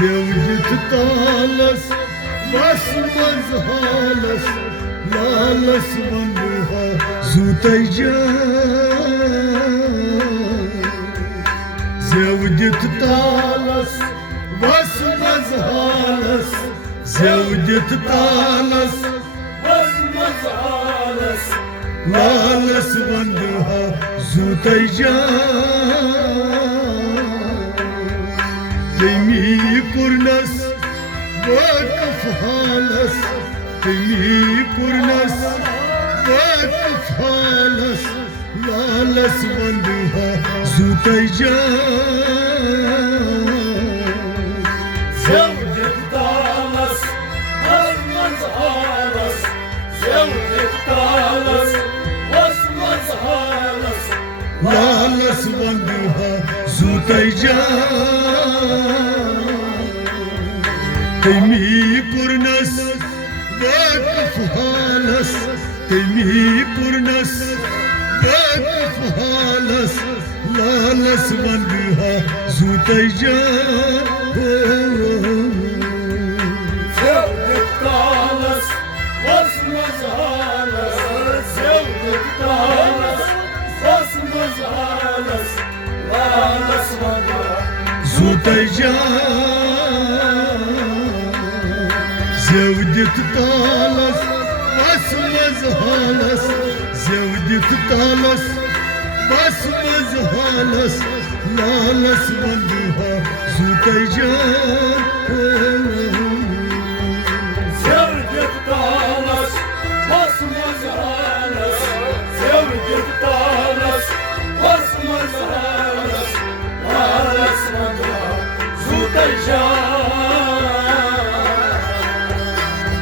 زوجة طالس بس مزهالس لالس بندها زوتي جان زوجة طالس بس مزهالس زوجة طالس بس مزهالس لالس بندها زوتي جان تيمي پرنس وقف حالس تيمي پرنس وقف حالس لالس بندها زوتي جان زوجة طالس بس مزهالس زوجة طالس بس مزهالس لالس بندها زوتي جان تيمي پرنس وقف حالس تيمي پرنس وقف حالس لالس بندها زوتي جان زوجة طالس بس مزهالس زوجة طالس بس مزهالس لالس بندها زوتي جان زوجة طالس بس مزهالس زوجة طالس بس مزهالس لالس بندها زوتي جان زوجة طالس بس مزهالس زوجة طالس بس مزهالس لالس بندها زوتي جان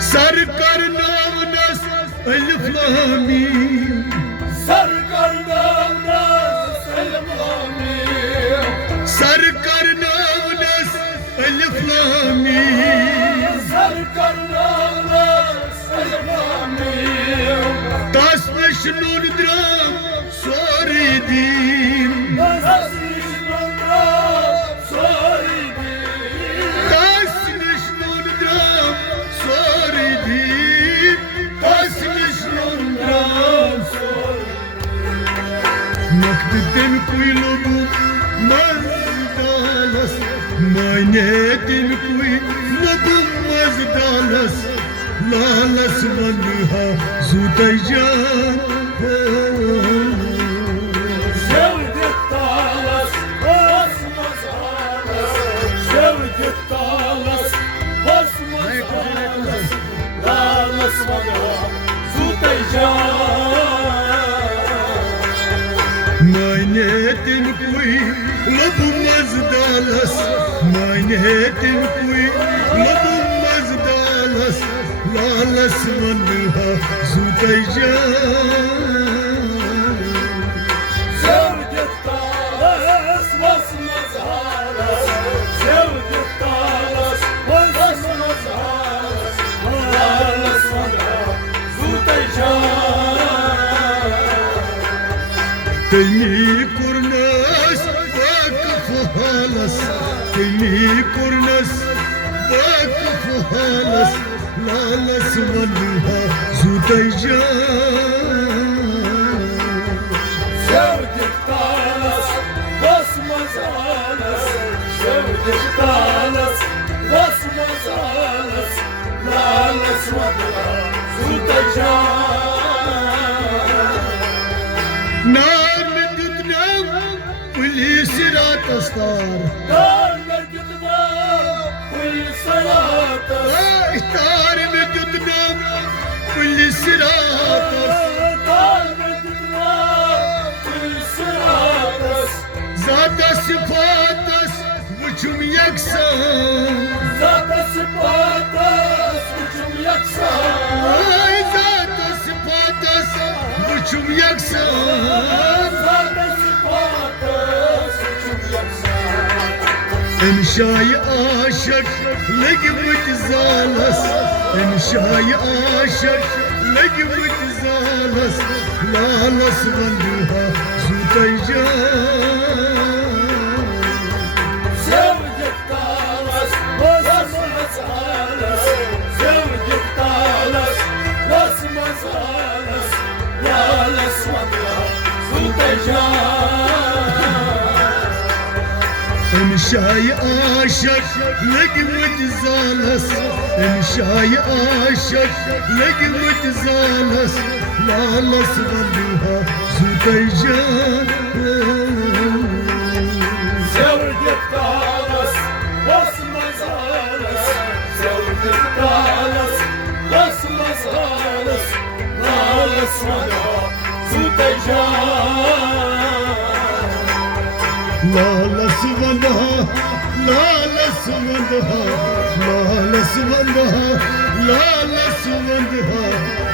سرکار نامنس الف لامیم سرکار نامنس الف لامیم سرکار نامنس الف لامیم سرکار نامنس الف لامیم تاس مشنون درام سوری دین تاس مشنون درام سوری دین تاس مشنون درام سوری دین تاس مشنون درام سوری مقدتن کوئی لوگو مزدالس مانیتن کوئی لوگو مزدالس لالس بندها زوتي جان زوجة طالس بس مزهالس زوجة طالس بس مزهالس لالس بندها زوتي جان مانيتن کوئی لبو مزدالس مانيتن کوئی لبو مزدالس لالس بندها زوتي جان زوجة طالس بس مزهالس زوجة طالس بس مزهالس لالس بندها زوتي جان تيمي پرنس وقف حالس تيمي پرنس وقف حالس لالس بندها زوتي جان زوجة طالس بس مزهالس زوجة طالس بس مزهالس لالس بندها زوتي جان نار مدتنا واللي سرات استار نار مدتنا واللي سرات استار مدتنا واللي سرات نار مدتنا واللي سرات ذات صفاتس وجم يكسر ذات صفاتس وجم يكسر ذات صفاتس وجم يكسر امشاي عاشق لقمت زالس امشاي عاشق لقمت زالس لالس بندها زوتي جان زوجة طالس امشاي عاشق لقمة زالس امشاي عاشق لقمة زالس لالس غلوها زوتي جان زودك طالس واسمه زالس زودك طالس واسمه زالس لالس غلوها زوتي جان لا سبندها لا سبندها لا سبندها لا سبندها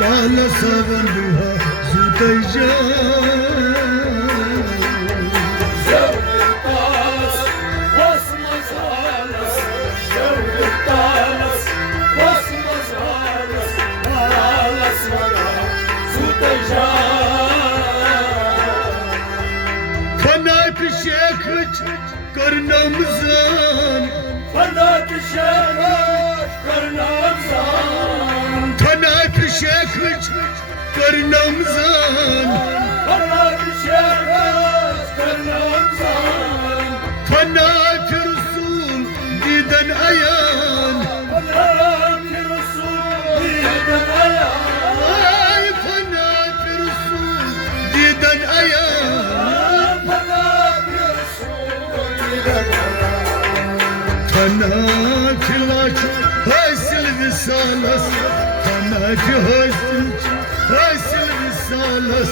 لا سبندها زوتي جان زودك طالس واسمه زالس زودك طالس واسمه زالس لالس غلوها زوتي جان فناك شيخك كرنا مزان فناك شيخك كرنا مزان فناك شيخك كرنا مزان فناك شيخك كرنا مزان فناك رسول ديدن ايان فناك رسول ديدن ايان اي فناك رسول ديدن ايان فناك رسول ديدن ايان فناك لاك هايسل بسالس فناك هايسل بسالس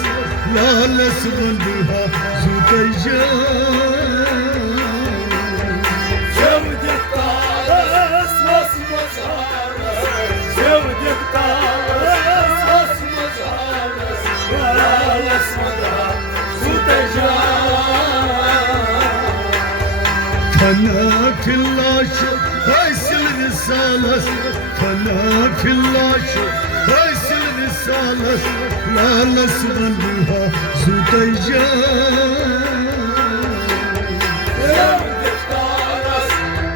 لا لسبندها زوتي جان زودك طالس واسمه زالس زودك طالس واسمه زالس لالس غلوها زوتي جان فناك اللاش هايسل بسالس فناك اللاش هايسل بسالس لا لسبندها زوتي جان زودك طالس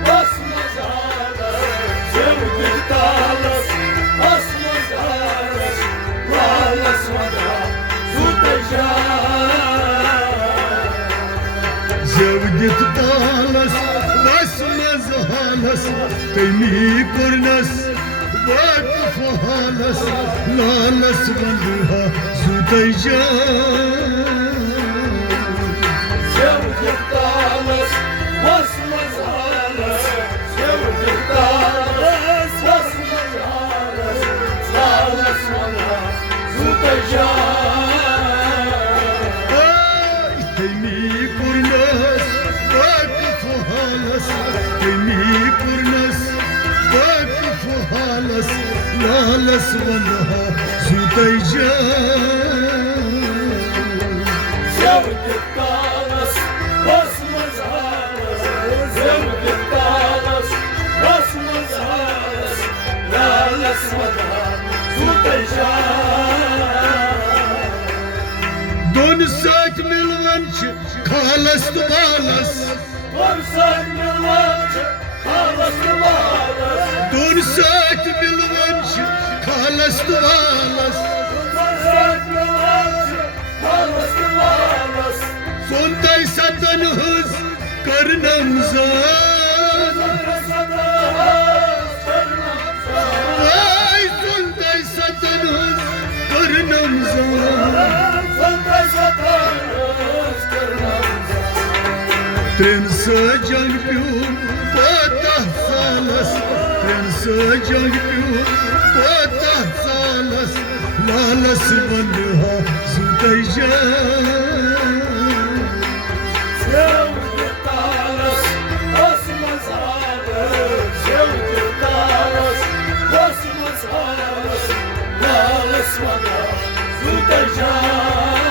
واسمه زالس زودك طالس واسمه زالس لالس غلوها زوتي جان زودت طالس واسمه زهالس تيمي كورنس واقف هالس لا لسبندها زوتي جان زودك طالس واسمه زالس زودك طالس واسمه زالس لالس غلوها زوتي جان تيمي كورنس واقف هالس تيمي كورنس واقف هالس لا لسبندها زوتي جان زودك طالس واسمه زالس زودك طالس واسمه زالس لالس غلوها زوتي جان دون ساك ملونش خالص تبالس ورسك من وجه خلص لالس دون ساك ملونش خالص تبالس ورسك من وجه خلص لالس سندي ستن هز كرنا مزان اي سندي ستن هز كرنا مزان تنسى جنبيوم وتحت سالس تنسى جنبيوم وتحت سالس لا لسبندها زوتي جان زودك طالس واسمه زالس زودك طالس واسمه زالس لالس غلوها زوتي جان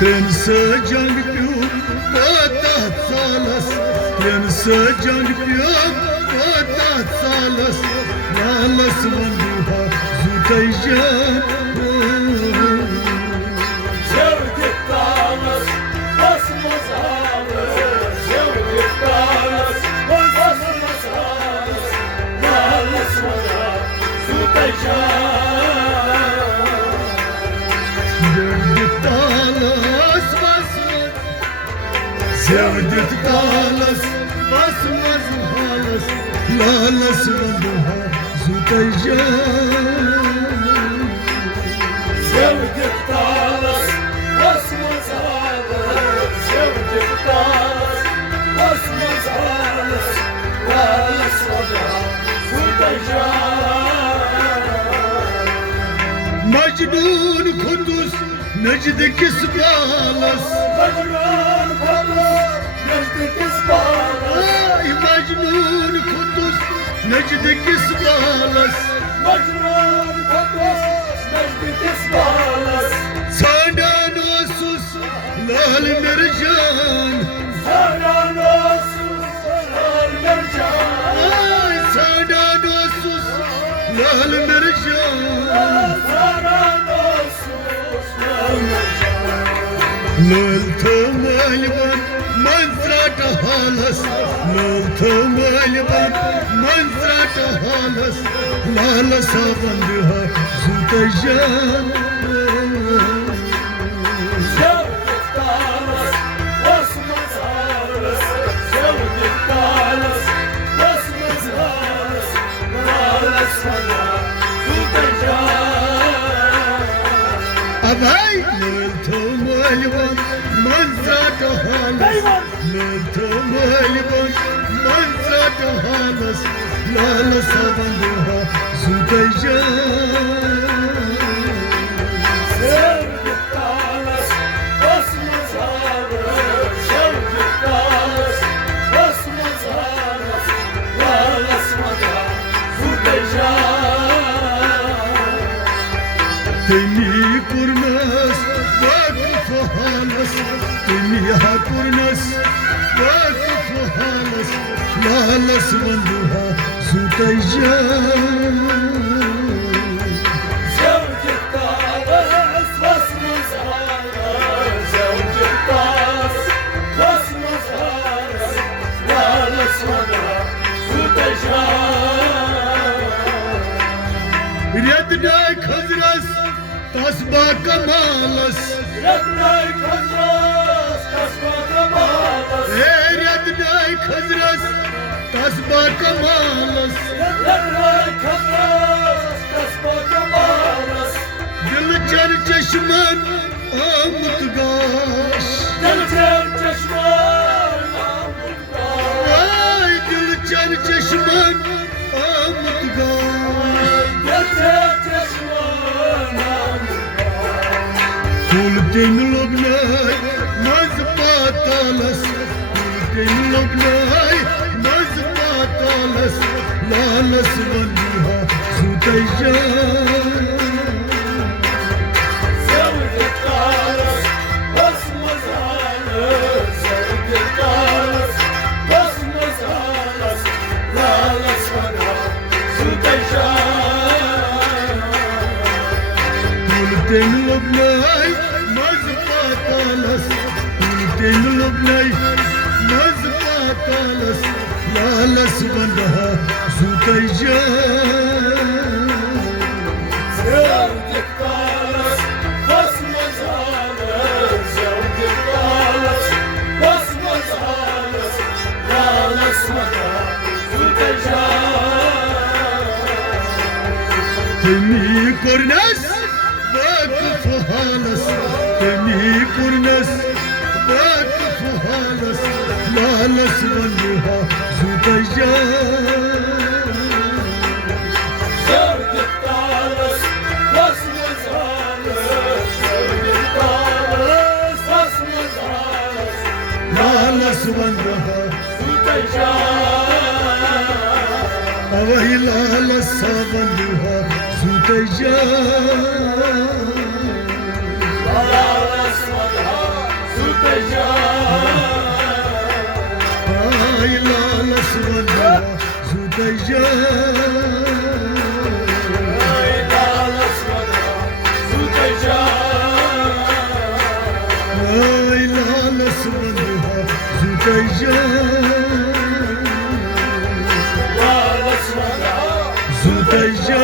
تنسى جنبيوم وتحت سالس تنسى جنبيوم وتحت سالس لا لسبندها زوتي جان زودك طالس واسمه زالس زودك طالس واسمه زالس لالس غلوها زوتي جان جنبي زودت طالس بس مزهالس لالس بندها زوتيجان زودت طالس بس مزهالس زودت طالس بس مزهالس لالس بندها زوتيجان مجنون كندوز نجد كسبالس مجنون كندوز نجد كسبالس مجنون كندوز نجد كسبالس مجنون كندوز نجد كسبالس سانا نوسوس للمرجان سانا نوسوس للمرجان سانا نوسوس للمرجان نلتم البن منزرة هالس نلتم البن منزرة هالس لالس بندها زوتيجان زودت طالس بس مزهالس زودت طالس بس مزهالس لالس بندها زوتيجان أباي نلتم البن منزرة هالس نلتم البن منزرة هالس لالس بندها زوتيجان زودت طالس بس مزهالس زودت طالس بس مزهالس لالس بندها زوتيجان تني كورناس واقف هالس تني كورناس واقف هالس لالس بندها زوتيجان زودت طالس بس مزهالس زودت طالس بس مزهالس لالس بندها زوتيجان ريدنا خزرس تسبا كمالس ريدنا خزرس تسبا كمالس ريدنا خزرس تسبا كمالس ريدنا خزرس تسبا كمالس دل چر چشمن آمد گاش دل چر چشمان آمد گاش آی دل چر چشمن آمد گاش دل چر چشمان آمد گاش کل دین لبنای مز پاتالس کل دین لبنای مز پاتالس لالس بندها زوتيجان زودت طالس بس مزهالس زودت طالس بس مزهالس لالس بندها زوتيجان كل دين لبناي مز پاتالس كل دين لبناي مز پاتالس لالس بندها زوتيجان زودت طالس بس مزهالس زودت طالس بس مزهالس لالس بندها زوتيجان تني كورناس واقف هالس تني كورناس واقف هالس لالس بندها زوتيجان زودت طالس بس مزهالس زودت طالس بس مزهالس لالس بندها زوتيجان أوهي لالس بندها زوتيجان لالس بندها زوتيجان آي لالس بندها زوتيجان لالس بندها زوتيجان آي لالس بندها زوتيجان لالس بندها زوتيجان